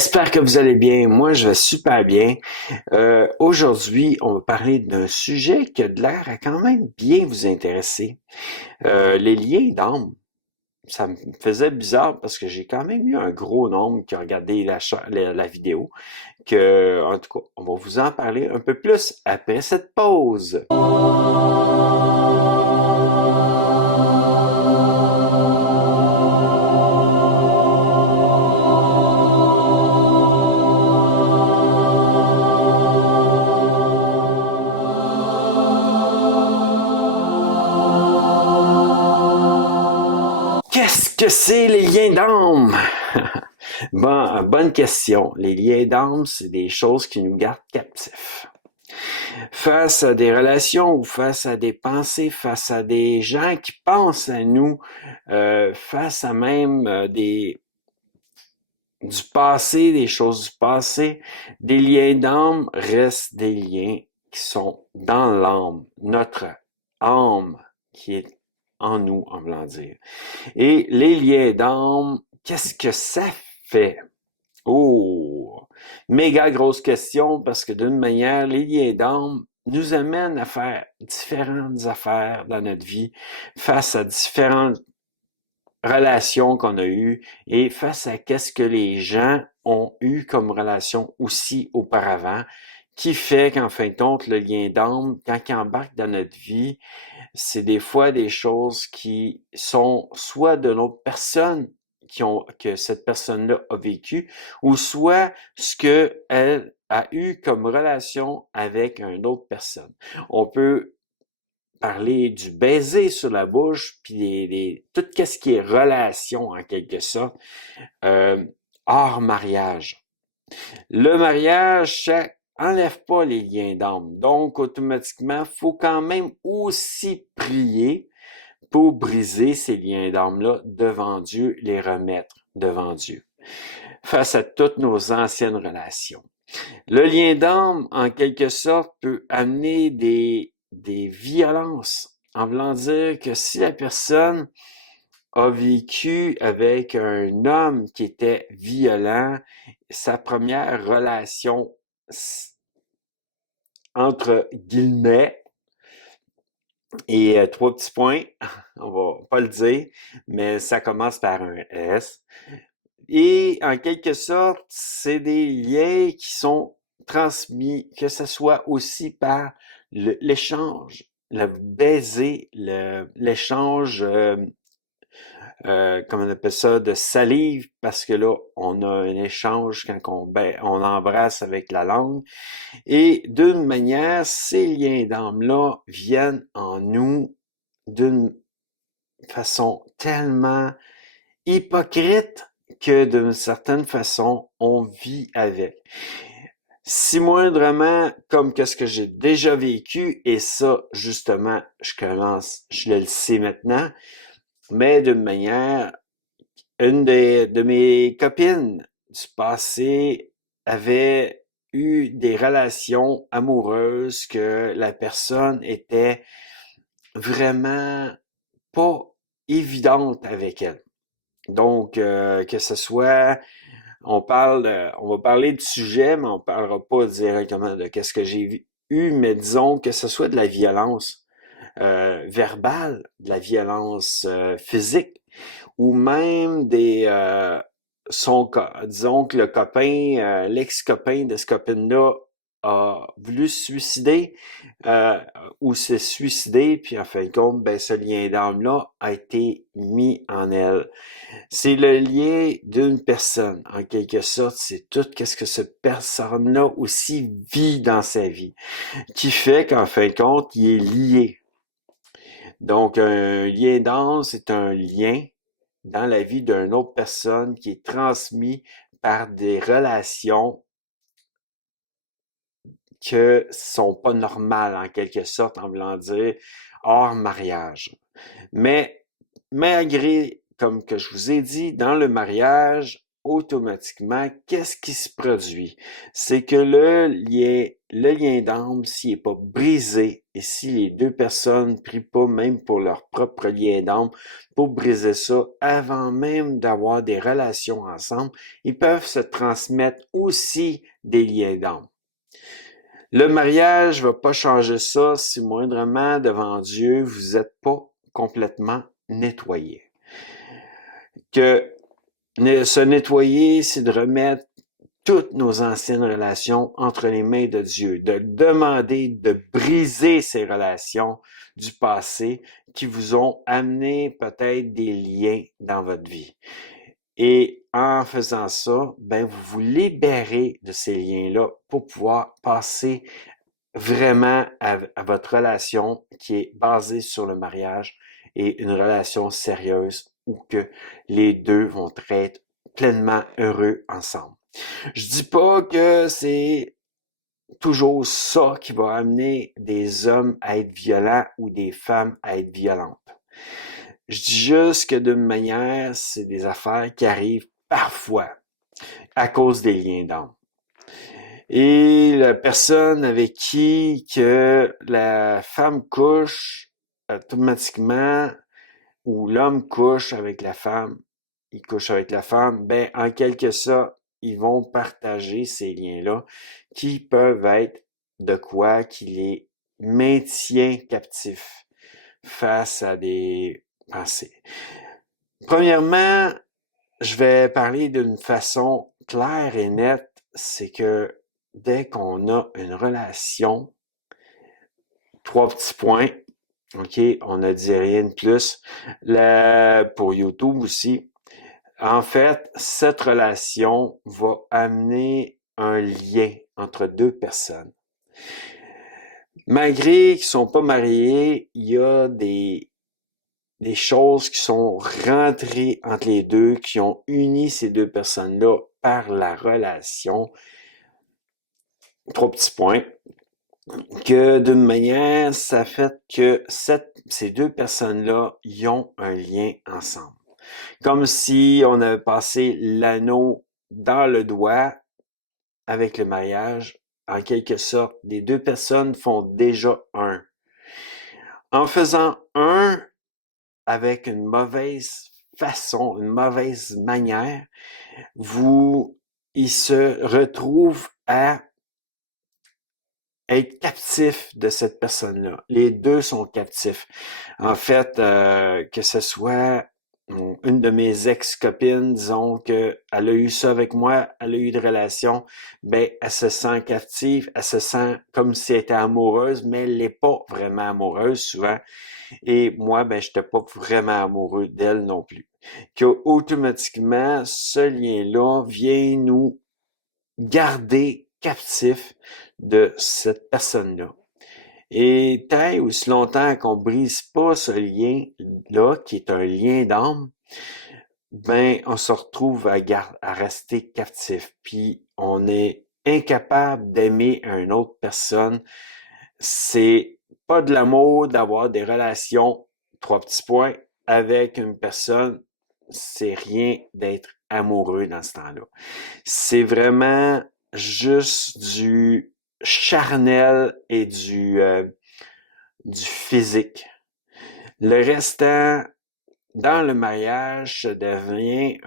J'espère que vous allez bien. Moi, je vais super bien. Aujourd'hui, on va parler d'un sujet qui a de l'air à quand même bien vous intéresser. Les liens d'âme. Ça me faisait bizarre parce que j'ai quand même eu un gros nombre qui a regardé la vidéo. En tout cas, on va vous en parler un peu plus après cette pause. Qu'est-ce que c'est les liens d'âme? Bonne question. Les liens d'âme, c'est des choses qui nous gardent captifs. Face à des relations ou face à des pensées, face à des gens qui pensent à nous, face à même du passé, des choses du passé, des liens d'âme restent des liens qui sont dans l'âme, notre âme qui est en nous, en voulant dire. Et les liens d'âme, qu'est-ce que ça fait? Oh! Méga grosse question parce que d'une manière, les liens d'âme nous amènent à faire différentes affaires dans notre vie face à différentes relations qu'on a eues et face à qu'est-ce que les gens ont eu comme relation aussi auparavant, qui fait qu'en fin de compte, le lien d'âme, quand il embarque dans notre vie, c'est des fois des choses qui sont soit de l'autre personne que cette personne-là a vécu, ou soit ce qu'elle a eu comme relation avec une autre personne. On peut parler du baiser sur la bouche, puis tout ce qui est relation en quelque sorte, euh, hors mariage. Le mariage, ça enlève pas les liens d'âme. Donc, automatiquement, faut quand même aussi prier pour briser ces liens d'âme-là devant Dieu, les remettre devant Dieu, face à toutes nos anciennes relations. Le lien d'âme, en quelque sorte, peut amener des violences, en voulant dire que si la personne a vécu avec un homme qui était violent, sa première relation, entre guillemets, et trois petits points, on va pas le dire, mais ça commence par un S. Et en quelque sorte, c'est des liens qui sont transmis, que ce soit aussi par l'échange, le baiser, l'échange, comment on appelle ça, de salive, parce que là, on a un échange quand on embrasse avec la langue. Et d'une manière, ces liens d'âme-là viennent en nous d'une façon tellement hypocrite que d'une certaine façon, on vit avec. Si moindrement comme que ce que j'ai déjà vécu, et ça, justement, je le sais maintenant, mais d'une manière, de mes copines du passé avait eu des relations amoureuses que la personne était vraiment pas évidente avec elle. Donc, que ce soit, on va parler du sujet, mais on parlera pas directement de qu'est-ce que j'ai eu, mais disons que ce soit de la violence verbale, de la violence physique, ou même disons que le copain, l'ex-copain de ce copine-là a voulu se suicider euh, ou s'est suicidé, puis en fin de compte, ben, ce lien d'âme-là a été mis en elle. C'est le lien d'une personne, en quelque sorte, c'est tout ce que cette personne-là aussi vit dans sa vie, qui fait qu'en fin de compte, il est lié. Donc, un lien d'âme, c'est un lien dans la vie d'une autre personne qui est transmis par des relations que sont pas normales, en quelque sorte, en voulant dire hors mariage. Mais malgré, comme que je vous ai dit, dans le mariage, automatiquement, qu'est-ce qui se produit? C'est que le lien d'âme, s'il n'est pas brisé, et si les deux personnes ne prient pas même pour leur propre lien d'âme, pour briser ça, avant même d'avoir des relations ensemble, ils peuvent se transmettre aussi des liens d'âme. Le mariage va pas changer ça si moindrement devant Dieu, vous n'êtes pas complètement nettoyé. Que se nettoyer, c'est de remettre toutes nos anciennes relations entre les mains de Dieu, de demander de briser ces relations du passé qui vous ont amené peut-être des liens dans votre vie. Et en faisant ça, ben vous vous libérez de ces liens-là pour pouvoir passer vraiment à votre relation qui est basée sur le mariage et une relation sérieuse où que les deux vont être pleinement heureux ensemble. Je dis pas que c'est toujours ça qui va amener des hommes à être violents ou des femmes à être violentes. Je dis juste que d'une manière, c'est des affaires qui arrivent parfois à cause des liens d'âme. Et la personne avec qui que la femme couche, automatiquement, ou l'homme couche avec la femme, il couche avec la femme, ben, en quelque sorte, ils vont partager ces liens-là qui peuvent être de quoi qui les maintient captifs face à des pensées. Premièrement, je vais parler d'une façon claire et nette, c'est que dès qu'on a une relation, 3 petits points, OK, on ne dit rien de plus. Pour YouTube aussi, en fait, cette relation va amener un lien entre deux personnes. Malgré qu'ils ne sont pas mariés, il y a des choses qui sont rentrées entre les deux, qui ont uni ces deux personnes-là par la relation. 3 petits points. Que d'une manière, ça fait que ces deux personnes-là, ils ont un lien ensemble. Comme si on avait passé l'anneau dans le doigt avec le mariage. En quelque sorte, les deux personnes font déjà un. En faisant un avec une mauvaise façon, une mauvaise manière, ils se retrouvent à être captifs de cette personne-là. Les deux sont captifs. En fait, que ce soit une de mes ex-copines, disons qu'elle a eu ça avec moi, elle a eu de relation, ben elle se sent captive, elle se sent comme si elle était amoureuse, mais elle n'est pas vraiment amoureuse souvent. Et moi, ben j'étais pas vraiment amoureux d'elle non plus. Que automatiquement, ce lien-là vient nous garder captifs de cette personne-là. Et tant et aussi longtemps qu'on brise pas ce lien-là, qui est un lien d'âme, ben, on se retrouve à rester captif. Puis, on est incapable d'aimer une autre personne. C'est pas de l'amour d'avoir des relations, 3 petits points, avec une personne. C'est rien d'être amoureux dans ce temps-là. C'est vraiment juste du charnel et du physique. Le restant, dans le mariage, ça devient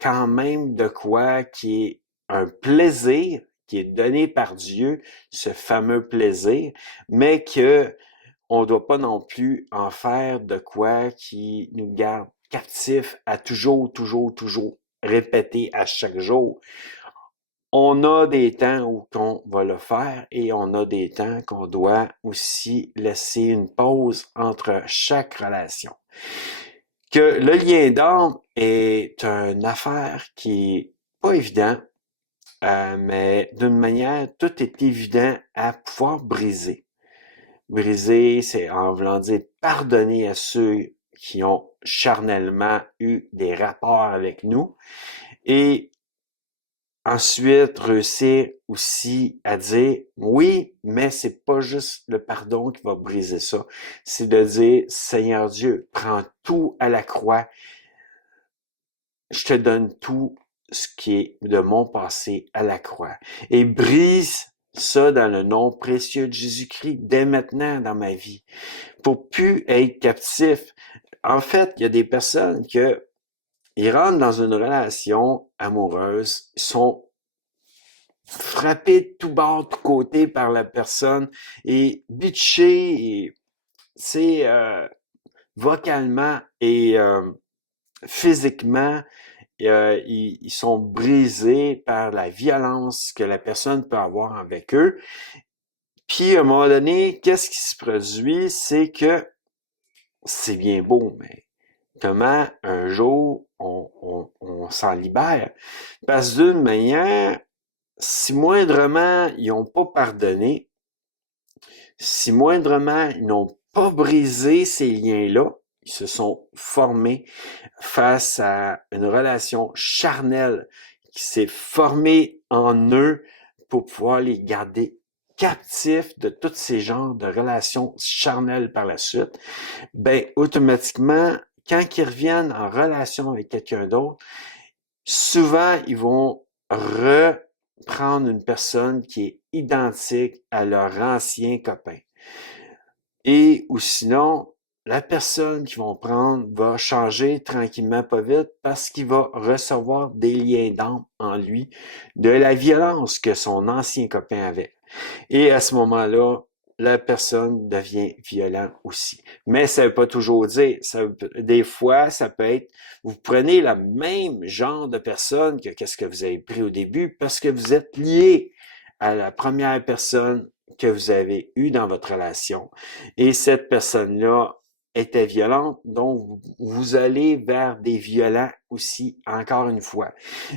quand même de quoi qui est un plaisir qui est donné par Dieu, ce fameux plaisir, mais que on ne doit pas non plus en faire de quoi qui nous garde captifs à toujours répéter à chaque jour. On a des temps où on va le faire et on a des temps qu'on doit aussi laisser une pause entre chaque relation. Que le lien d'âme est une affaire qui est pas évident, mais d'une manière, tout est évident à pouvoir briser. Briser, c'est en voulant dire pardonner à ceux qui ont charnellement eu des rapports avec nous et ensuite réussir aussi à dire oui, mais c'est pas juste le pardon qui va briser ça. C'est de dire Seigneur Dieu, prends tout à la croix. Je te donne tout. ce qui est de mon passé à la croix et brise ça dans le nom précieux de Jésus-Christ dès maintenant dans ma vie pour plus être captif. En fait, il y a des personnes que ils rentrent dans une relation amoureuse, ils sont frappés de tout bord, de tout côté par la personne et bitchés, et, vocalement et physiquement, ils sont brisés par la violence que la personne peut avoir avec eux. Puis, à un moment donné, qu'est-ce qui se produit? C'est que c'est bien beau, mais comment un jour on s'en libère? Parce que d'une manière, si moindrement ils n'ont pas pardonné, si moindrement ils n'ont pas brisé ces liens-là, ils se sont formés face à une relation charnelle qui s'est formée en eux pour pouvoir les garder captifs de tous ces genres de relations charnelles par la suite, ben automatiquement, quand ils reviennent en relation avec quelqu'un d'autre, souvent ils vont reprendre une personne qui est identique à leur ancien copain. Et ou sinon, la personne qu'ils vont prendre va changer tranquillement, pas vite, parce qu'il va recevoir des liens d'âme en lui de la violence que son ancien copain avait. Et à ce moment-là, la personne devient violente aussi. Mais ça ne veut pas toujours dire. Des fois, ça peut être, vous prenez le même genre de personne que qu'est-ce que vous avez pris au début parce que vous êtes lié à la première personne que vous avez eue dans votre relation. Et cette personne-là était violente, donc vous allez vers des violents aussi, encore une fois.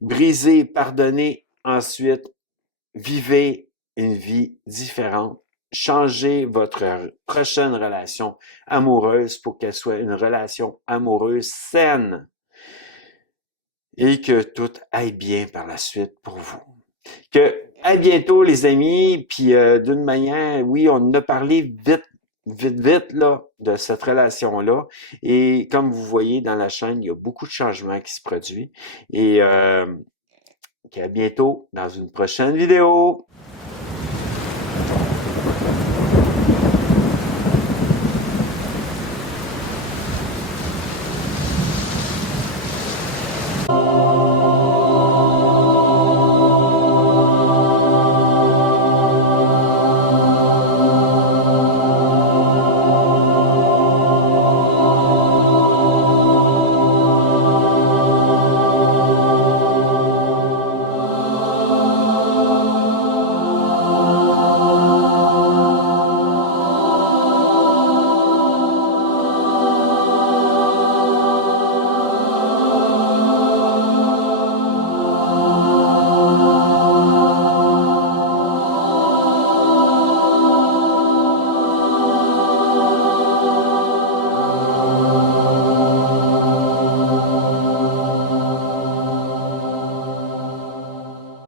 Brisez, pardonnez, ensuite, vivez une vie différente. Changez votre prochaine relation amoureuse pour qu'elle soit une relation amoureuse saine et que tout aille bien par la suite pour vous. À bientôt les amis, puis d'une manière, oui, on en a parlé vite là de cette relation-là, et comme vous voyez dans la chaîne, il y a beaucoup de changements qui se produisent, et à bientôt dans une prochaine vidéo.